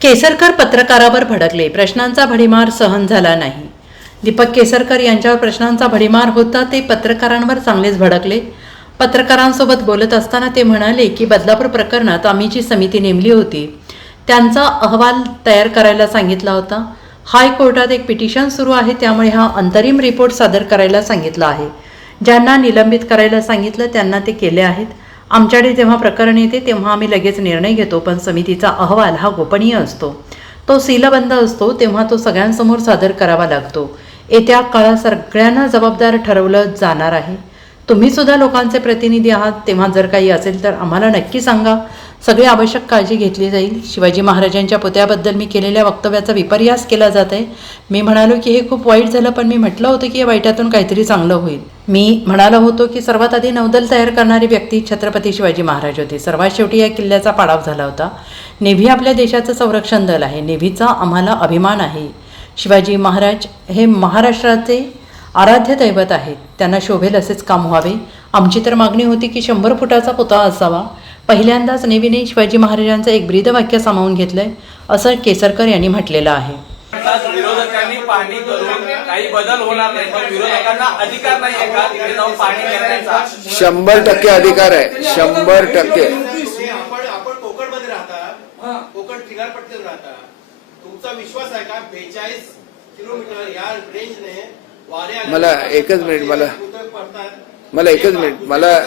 केसरकर पत्रकारावर भडकले. प्रश्नांचा भडीमार सहन झाला नाही. दीपक केसरकर यांच्यावर प्रश्नांचा भडीमार होता ते पत्रकारांवर चांगलेच भडकले. पत्रकारांसोबत बोलत असताना ते म्हणाले की बदलापूर प्रकरणात आम्ही जी समिती नेमली होती. त्यांचा अहवाल तयार करायला सांगितला होता. हायकोर्टात एक पिटिशन सुरू आहे त्यामुळे हा अंतरिम रिपोर्ट सादर करायला सांगितला आहे. ज्यांना निलंबित करायला सांगितलं त्यांना ते केले आहेत. आमच्याकडे जेव्हा प्रकरण येते तेव्हा आम्ही लगेच निर्णय घेतो पण समितीचा अहवाल हा गोपनीय असतो. तो सीलबंद असतो तेव्हा तो सगळ्यांसमोर सादर करावा लागतो. येत्या काळात सगळ्यांना जबाबदार ठरवलं जाणार आहे. तुम्ही सुद्धा लोकांचे प्रतिनिधी आहात तेव्हा जर काही असेल तर आम्हाला नक्की सांगा. सगळी आवश्यक काळजी घेतली जाईल. शिवाजी महाराजांच्या पुतळ्याबद्दल मी केलेल्या वक्तव्याचा विपर्यास केला जात आहे. मी म्हणालो की हे खूप वाईट झालं पण मी म्हटलं होतं की या वाईटातून काहीतरी चांगलं होईल. मी म्हणालो होतो की सर्वात आधी नौदल तयार करणारी व्यक्ती छत्रपती शिवाजी महाराज होते. सर्वात शेवटी या किल्ल्याचा पाडाव झाला होता. नेव्ही आपल्या देशाचं संरक्षण दल आहे. नेव्हीचा आम्हाला अभिमान आहे. शिवाजी महाराज हे महाराष्ट्राचे आराध्य दैवत आहेत त्यांना शोभेल असेच काम व्हावे. आमची तर मागणी होती की शंभर फुटाचा पुतळा असावा. पहिल्यांदाच नेव्हीने शिवाजी महाराजांचं एक ब्रीदवाक्य सामावून घेतलंय असं केसरकर यांनी म्हटलेलं आहे. म्हणतात विरोधकांनी पाहणी करून काही बदल होणार नाही. पण विरोधकांना अधिकार नाहीये का? तिथे जाऊन पाहणी करण्याचा शंभर टक्के अधिकार आहे. शंभर टक्के. आपण आपण कोकणमध्ये राहता कोकण किनारपट्टीवर राहता तुमचा विश्वास आहे का? बेचाळीस किलोमीटर या रेंजने मला एकच मिनिट, मला-. मला एकच मिनिट, मला-.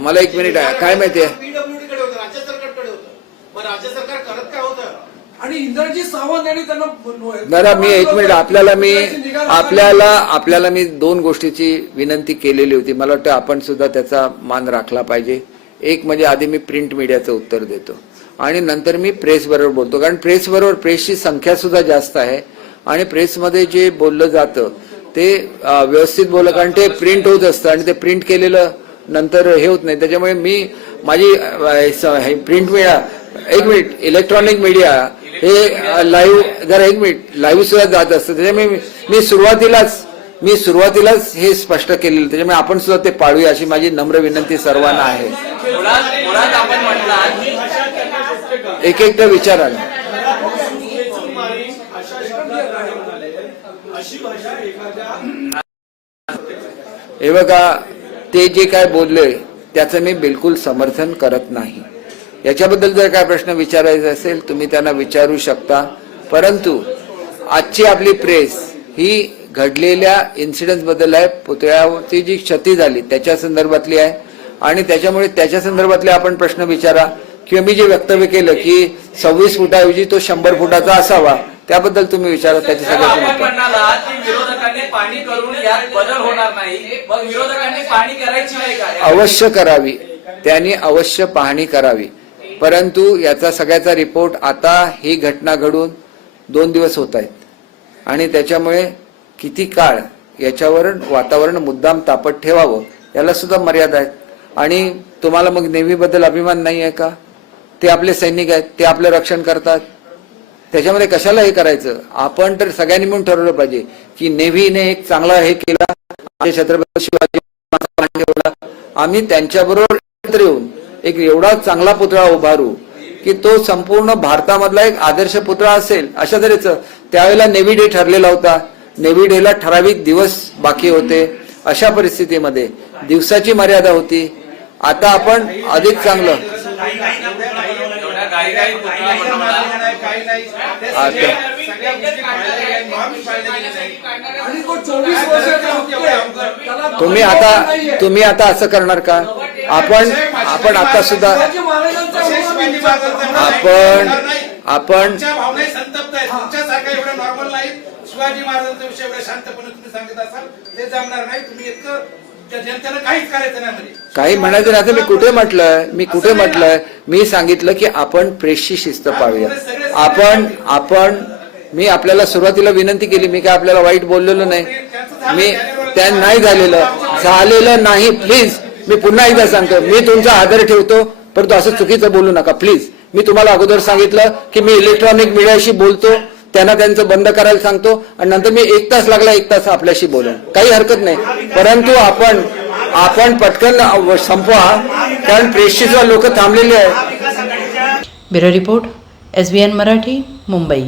मला एक मिनिट आहे. काय माहितीये? PWD कडे होतं राज्य सरकारकडे होतं मग राज्य सरकार करत काय होतं आणि इंद्रजीत सावंत यांनी त्यांना दादा मी एक मिनिट आपल्याला मी आपल्याला आपल्याला मी दोन गोष्टीची विनंती केलेली होती मला वाटतं आपण सुद्धा त्याचा मान राखला पाहिजे एक म्हणजे आधी मी प्रिंट मीडियाचं उत्तर देतो आणि नंतर मी प्रेस बरोबर बोलतो कारण प्रेस बरोबर प्रेसची संख्या सुद्धा जास्त आहे आणि प्रेसमध्ये जे बोललं जातं ते व्यवस्थित बोललं कारण ते प्रिंट होत असतं आणि ते प्रिंट केलेलं नंतर हे होत नाही. त्याच्यामुळे मी माझी प्रिंट मीडिया एक मिनिट इलेक्ट्रॉनिक मीडिया हे लाईव्ह जरा एक मिनिट लाईव्ह सुद्धा जात असतं. त्याच्यामुळे मी- मी सुरुवातीलाच मी सुरुवातीलाच हे स्पष्ट केलेलं. त्याच्यामुळे आपण सुद्धा ते पाळूया अशी माझी नम्र विनंती सर्वांना आहे. मुळात हे बघा ते जे काय बोलले त्याचं मी बिलकुल समर्थन करत नाही. याच्याबद्दल जर काय प्रश्न विचारायचा असेल तुम्ही त्यांना विचारू शकता. परंतु आजची आपली प्रेस ही घडलेल्या इन्सिडेंटबद्दल आहे. पुतळ्यावरची जी क्षती झाली त्याच्या संदर्भातली आहे. आणि त्याच्यामुळे त्याच्या संदर्भातले आपण प्रश्न विचारा. किंवा मी जे वक्तव्य केलं की सव्वीस फुटाऐवजी तो शंभर फुटाचा असावा त्याबद्दल तुम्ही विचारा त्याची सगळ्याची आपण उत्तर म्हणाला की विरोधकांनी पाहणी करून यात बदल होणार नाही. मग विरोधकांनी पाहणी करायची नाही का? अवश्य करावी. त्यांनी अवश्य पाहणी करावी. परंतु याचा सगळ्याचा रिपोर्ट आता ही घटना घडून दोन दिवस होत आहेत. आणि त्याच्यामुळे किती काळ याच्यावर वातावरण मुद्दाम तापट ठेवावं याला सुद्धा मर्यादा आहेत. आणि तुम्हाला मग नेव्ही बद्दल अभिमान नाही आहे का? ते आपले सैनिक आहेत ते आपलं रक्षण करतात. त्याच्यामध्ये कशाला हे करायचं. आपण तर सगळ्यांनी मिळून ठरवलं पाहिजे की नेव्हीने एक चांगला हे केला. छत्रपती शिवाजी ठेवला आम्ही त्यांच्याबरोबर एकत्र येऊन एक एवढा चांगला पुतळा उभारू की तो संपूर्ण भारतामधला एक आदर्श पुतळा असेल अशा तऱ्हेचं. त्यावेळेला नेव्ही डे ठरलेला होता. नेव्ही डेला ठराविक दिवस बाकी होते. अशा परिस्थितीमध्ये दिवसाची मर्यादा होती. आता आपण अधिक चांगलं काही नाही तुम्ही आता तुम्ही आता असं करणार का? आपण आपण आता सुद्धा आपण. आपण तुमच्या भावनाही संतप्त आहेत. तुमच्यासारखा एवढं नॉर्मल नाही. शिवाजी महाराजांचा विषय एवढ्या शांतपणे तुम्ही सांगत असाल ते जमणार नाही. तुम्ही इतकं त्या जनतेला काहीच करायचं नाही म्हणजे. काही म्हणायचं नाही. आता मी कुठे म्हटलंय? मी कुठे म्हटलंय? मी सांगितलं की आपण प्रेसची शिस्त पाळूया. आपण आपण मी आपल्याला सुरुवातीला विनंती केली. मी काय आपल्याला वाईट बोललेलो नाही. मी त्या नाही झालेलं. झालेलं नाही. प्लीज मी पुन्हा एकदा सांगतो. मी तुमचा आदर ठेवतो परंतु असं चुकीचं बोलू नका. प्लीज मी तुम्हाला अगोदर सांगितलं की मी इलेक्ट्रॉनिक मीडियाशी बोलतो. त्यांना त्यांचं बंद करायला सांगतो आणि नंतर मी एक तास लागला एक तास आपल्याशी बोलून. काही हरकत नाही. परंतु आपण आपण पटकन संपवा कारण प्रेसची लोक थांबलेली आहेत. Bureau report S B N Marathi Mumbai.